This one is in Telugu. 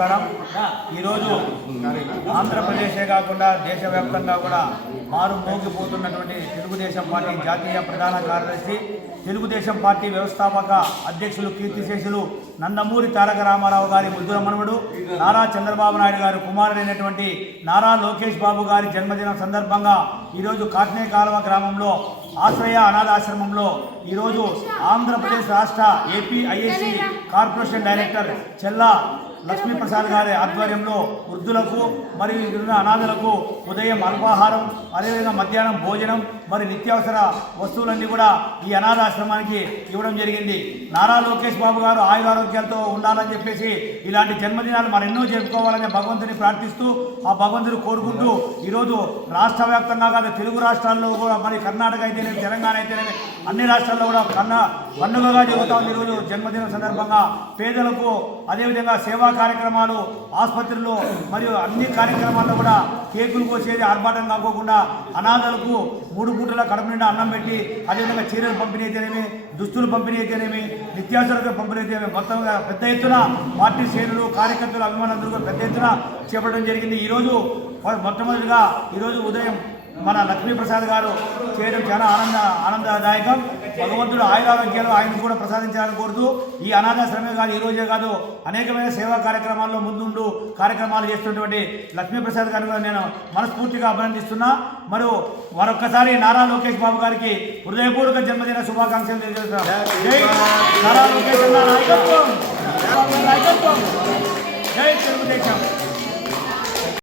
నమస్కారం. ఈరోజు ఆంధ్రప్రదేశే కాకుండా దేశవ్యాప్తంగా కూడా మారు మోగిపోతున్నటువంటి తెలుగుదేశం పార్టీ జాతీయ ప్రధాన కార్యదర్శి తెలుగుదేశం పార్టీ వ్యవస్థాపక అధ్యక్షులు కీర్తిశేషులు నందమూరి తారక రామారావు గారి ముద్దుల మనవడు నారా చంద్రబాబు నాయుడు గారి కుమారుడైనటువంటి నారా లోకేష్ బాబు గారి జన్మదినం సందర్భంగా ఈరోజు కాట్నే కాలువ గ్రామంలో ఆశ్రయ అనాథాశ్రమంలో ఈరోజు ఆంధ్రప్రదేశ్ రాష్ట్ర AP IAC corporation director Chella Lakshmiprasad గారి ఆధ్వర్యంలో వృద్ధులకు మరియు ఇక్కడున్న అనాథలకు ఉదయం అల్పాహారం అదేవిధంగా మధ్యాహ్నం భోజనం మరి నిత్యావసర వస్తువులన్నీ కూడా ఈ అనాథాశ్రమానికి ఇవ్వడం జరిగింది. నారా లోకేష్ బాబు గారు ఆయురారోగ్యాలతో ఉండాలని చెప్పేసి ఇలాంటి జన్మదినాలు మరెన్నో జరుపుకోవాలని భగవంతుని ప్రార్థిస్తూ ఆ భగవంతుని కోరుకుంటూ ఈరోజు రాష్ట్ర వ్యాప్తంగా కాదు తెలుగు రాష్ట్రాల్లో కూడా మరి కర్ణాటక అయితేనేమి తెలంగాణ అయితేనేమి అన్ని రాష్ట్రాల్లో కూడా కన్న పండుగగా జరుగుతూ ఉంది ఈరోజు జన్మదినం సందర్భంగా. పేదలకు అదేవిధంగా సేవా కార్యక్రమాలు ఆసుపత్రులు మరియు అన్ని కార్యక్రమాల్లో కూడా కేకులు కోసేది ఆర్భాటం కాకోకుండా అనాథలకు మూడు పూటల కడుపు నిండా అన్నం పెట్టి అదేవిధంగా చీరలు పంపిణీ అయితేనేమి దుస్తులు పంపిణీ అయితేనేమి నిత్యావసరాలు పంపిణీ అయితేనేమి మొత్తంగా పెద్ద ఎత్తున పార్టీ శ్రేణులు కార్యకర్తలు అభిమానులందరూ కూడా పెద్ద ఎత్తున చేపట్టడం జరిగింది. ఈరోజు మొట్టమొదటిగా ఈరోజు ఉదయం మన లక్ష్మీప్రసాద్ గారు చేయడం చాలా ఆనంద ఆనందదాయకం. భగవంతుడు ఆయురారోగ్యాలు ఆయన కూడా ప్రసాదించాలని కోరుతూ ఈ అనాథాశ్రమే కాదు ఈ రోజే కాదు అనేకమైన సేవా కార్యక్రమాల్లో ముందుండు కార్యక్రమాలు చేస్తున్నటువంటి లక్ష్మీప్రసాద్ గారిని కూడా నేను మనస్ఫూర్తిగా అభినందిస్తున్నా. మరియు మరొక్కసారి నారా లోకేష్ బాబు గారికి హృదయపూర్వక జన్మదిన శుభాకాంక్షలు తెలియజేస్తున్నాం. జై నారా లోకేష్ నాయకత్వం. జై తెలుగుదేశం.